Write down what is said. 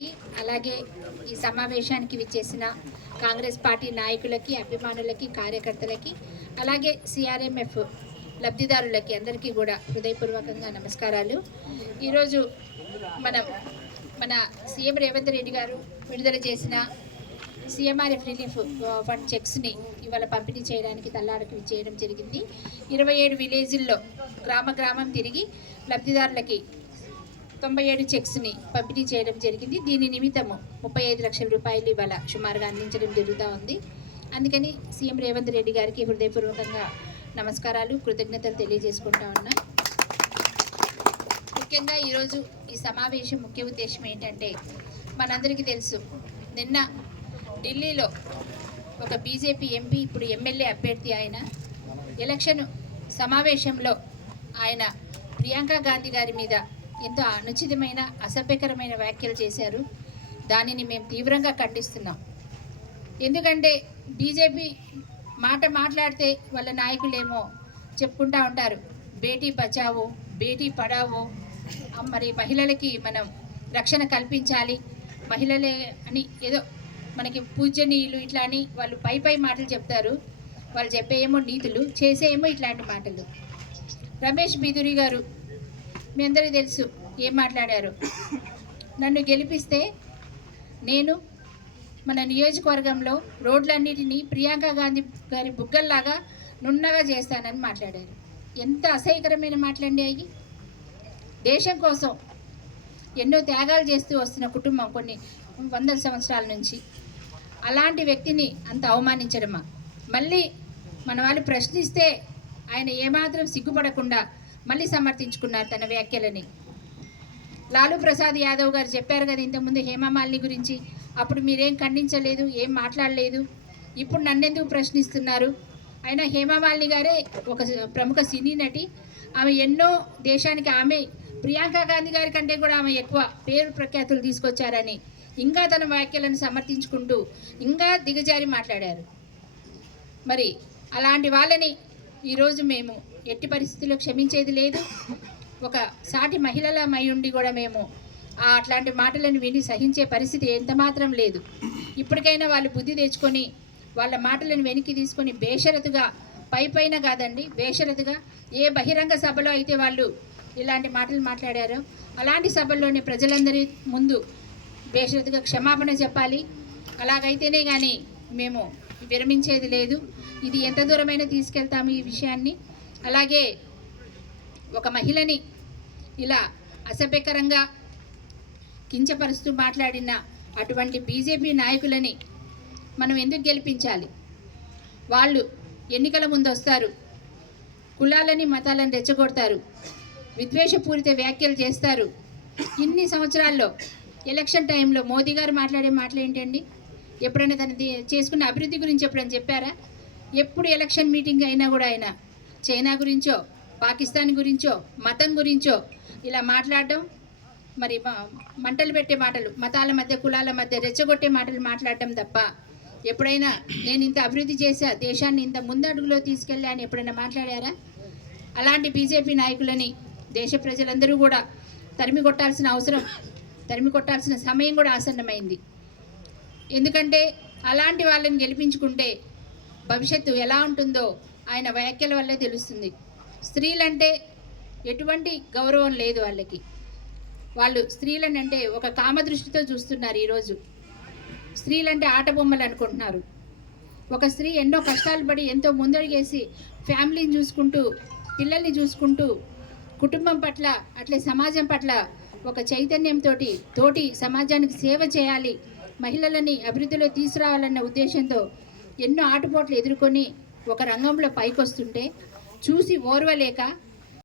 అలాగే ఈ సమావేశానికి విచ్చేసిన కాంగ్రెస్ పార్టీ నాయకులకి, అభిమానులకి, కార్యకర్తలకి, అలాగే సిఆర్ఎంఎఫ్ లబ్ధిదారులకి అందరికీ కూడా హృదయపూర్వకంగా నమస్కారాలు. ఈరోజు మన సీఎం రేవంత్ రెడ్డి గారు విడుదల చేసిన సిఎంఆర్ఎఫ్ రిలీఫ్ ఫండ్ చెక్స్ని ఇవాళ పంపిణీ చేయడానికి తల్లాడకు చేయడం జరిగింది. 27 విలేజ్ల్లో గ్రామం తిరిగి లబ్ధిదారులకి 97 చెక్స్ని పంపిణీ చేయడం జరిగింది. దీని నిమిత్తము 35 లక్షల రూపాయలు ఇవాళ సుమారుగా అందించడం జరుగుతూ ఉంది. అందుకని సీఎం రేవంత్ రెడ్డి గారికి హృదయపూర్వకంగా నమస్కారాలు, కృతజ్ఞతలు తెలియజేసుకుంటా ఉన్నా. ముఖ్యంగా ఈరోజు ఈ సమావేశం ముఖ్య ఉద్దేశం ఏంటంటే, మనందరికీ తెలుసు, నిన్న ఢిల్లీలో ఒక బీజేపీ ఎంపీ, ఇప్పుడు ఎమ్మెల్యే అభ్యర్థి ఆయన ఎలక్షన్ సమావేశంలో ఆయన ప్రియాంక గాంధీ గారి మీద ఎంతో అనుచితమైన, అసభ్యకరమైన వ్యాఖ్యలు చేశారు. దానిని మేము తీవ్రంగా ఖండిస్తున్నాం. ఎందుకంటే బీజేపీ మాట్లాడితే వాళ్ళ నాయకులేమో చెప్పుకుంటూ ఉంటారు, బేటీ బచావో బేటీ పడావో, మరి మహిళలకి మనం రక్షణ కల్పించాలి, మహిళలే అని ఏదో మనకి పూజనీయులు ఇట్లా అని వాళ్ళు పై మాటలు చెప్తారు. వాళ్ళు చెప్పేయేమో నీతులు, చేసేయేమో ఇట్లాంటి మాటలు. రమేష్ బిధురి గారు మీ అందరికీ తెలుసు ఏం మాట్లాడారు. నన్ను గెలిపిస్తే నేను మన నియోజకవర్గంలో రోడ్లన్నిటినీ ప్రియాంక గాంధీ గారి బుగ్గల్లాగా నున్నగా చేస్తానని మాట్లాడారు. ఎంత అసహ్యకరమైన మాటలండి అవి. దేశం కోసం ఎన్నో త్యాగాలు చేస్తూ వస్తున్న కుటుంబం కొన్ని వందల సంవత్సరాల నుంచి, అలాంటి వ్యక్తిని అంత అవమానించడమా? మళ్ళీ మన వాళ్ళు ప్రశ్నిస్తే ఆయన ఏమాత్రం సిగ్గుపడకుండా మళ్ళీ సమర్థించుకున్నారు తన వ్యాఖ్యలని. లాలూ ప్రసాద్ యాదవ్ గారు చెప్పారు కదా ఇంతకుముందు హేమమాలిని గురించి, అప్పుడు మీరేం ఖండించలేదు, ఏం మాట్లాడలేదు, ఇప్పుడు నన్నెందుకు ప్రశ్నిస్తున్నారు? అయినా హేమమాలిని గారే ఒక ప్రముఖ సినీ నటి, ఆమె ఎన్నో దేశానికి, ఆమె ప్రియాంక గాంధీ గారి కంటే కూడా ఆమె ఎక్కువ పేరు ప్రఖ్యాతులు తీసుకొచ్చారని ఇంకా తన వ్యాఖ్యలను సమర్థించుకుంటూ ఇంకా దిగజారి మాట్లాడారు. మరి అలాంటి వాళ్ళని ఈరోజు మేము ఎట్టి పరిస్థితుల్లో క్షమించేది లేదు. ఒక సాటి మహిళలమై ఉండి కూడా మేము అట్లాంటి మాటలను విని సహించే పరిస్థితి ఎంత మాత్రం లేదు. ఇప్పటికైనా వాళ్ళు బుద్ధి తెచ్చుకొని వాళ్ళ మాటలను వెనక్కి తీసుకొని బేషరతుగా, పైన కాదండి, బేషరతుగా ఏ బహిరంగ సభలో అయితే వాళ్ళు ఇలాంటి మాటలు మాట్లాడారో అలాంటి సభల్లోని ప్రజలందరి ముందు బేషరతుగా క్షమాపణ చెప్పాలి. అలాగైతేనే కానీ మేము విరమించేది లేదు. ఇది ఎంత దూరమైనా తీసుకెళ్తాము ఈ విషయాన్ని. అలాగే ఒక మహిళని ఇలా అసభ్యకరంగా కించపరుస్తూ మాట్లాడిన అటువంటి బీజేపీ నాయకులని మనం ఎందుకు గెలిపించాలి? వాళ్ళు ఎన్నికల ముందు వస్తారు, కులాలని మతాలను రెచ్చగొడతారు, విద్వేషపూరిత వ్యాఖ్యలు చేస్తారు. ఇన్ని సంవత్సరాల్లో ఎలక్షన్ టైంలో మోదీ గారు మాట్లాడే మాటలు ఏంటండి? ఎప్పుడైనా తన చేసుకున్న అభివృద్ధి గురించి ఎప్పుడైనా చెప్పారా? ఎప్పుడు ఎలక్షన్ మీటింగ్ అయినా కూడా ఆయన చైనా గురించో, పాకిస్తాన్ గురించో, మతం గురించో ఇలా మాట్లాడడం, మరి మంటలు పెట్టే మాటలు, మతాల మధ్య, కులాల మధ్య రెచ్చగొట్టే మాటలు మాట్లాడటం తప్ప ఎప్పుడైనా నేను ఇంత అభివృద్ధి చేశా, దేశాన్ని ఇంత ముందడుగులో తీసుకెళ్ళా అని ఎప్పుడైనా మాట్లాడారా? అలాంటి బీజేపీ నాయకులని దేశ ప్రజలందరూ కూడా తరిమి కొట్టాల్సిన సమయం కూడా ఆసన్నమైంది. ఎందుకంటే అలాంటి వాళ్ళని గెలిపించుకుంటే భవిష్యత్తు ఎలా ఉంటుందో ఆయన వ్యాఖ్యల వల్లే తెలుస్తుంది. స్త్రీలంటే ఎటువంటి గౌరవం లేదు వాళ్ళకి. వాళ్ళు స్త్రీలను అంటే ఒక కామదృష్టితో చూస్తున్నారు. ఈరోజు స్త్రీలంటే ఆట బొమ్మలు అనుకుంటున్నారు. ఒక స్త్రీ ఎన్నో కష్టాలు పడి ఎంతో ముందడుగేసి ఫ్యామిలీని చూసుకుంటూ, పిల్లల్ని చూసుకుంటూ, కుటుంబం పట్ల అట్లే సమాజం పట్ల ఒక చైతన్యంతో తోటి సమాజానికి సేవ చేయాలి, మహిళలని అభివృద్ధిలో తీసుకురావాలన్న ఉద్దేశంతో ఎన్నో ఆటుపోట్లు ఎదుర్కొని ఒక రంగంలో పైకొస్తుంటే చూసి ఓర్వలేక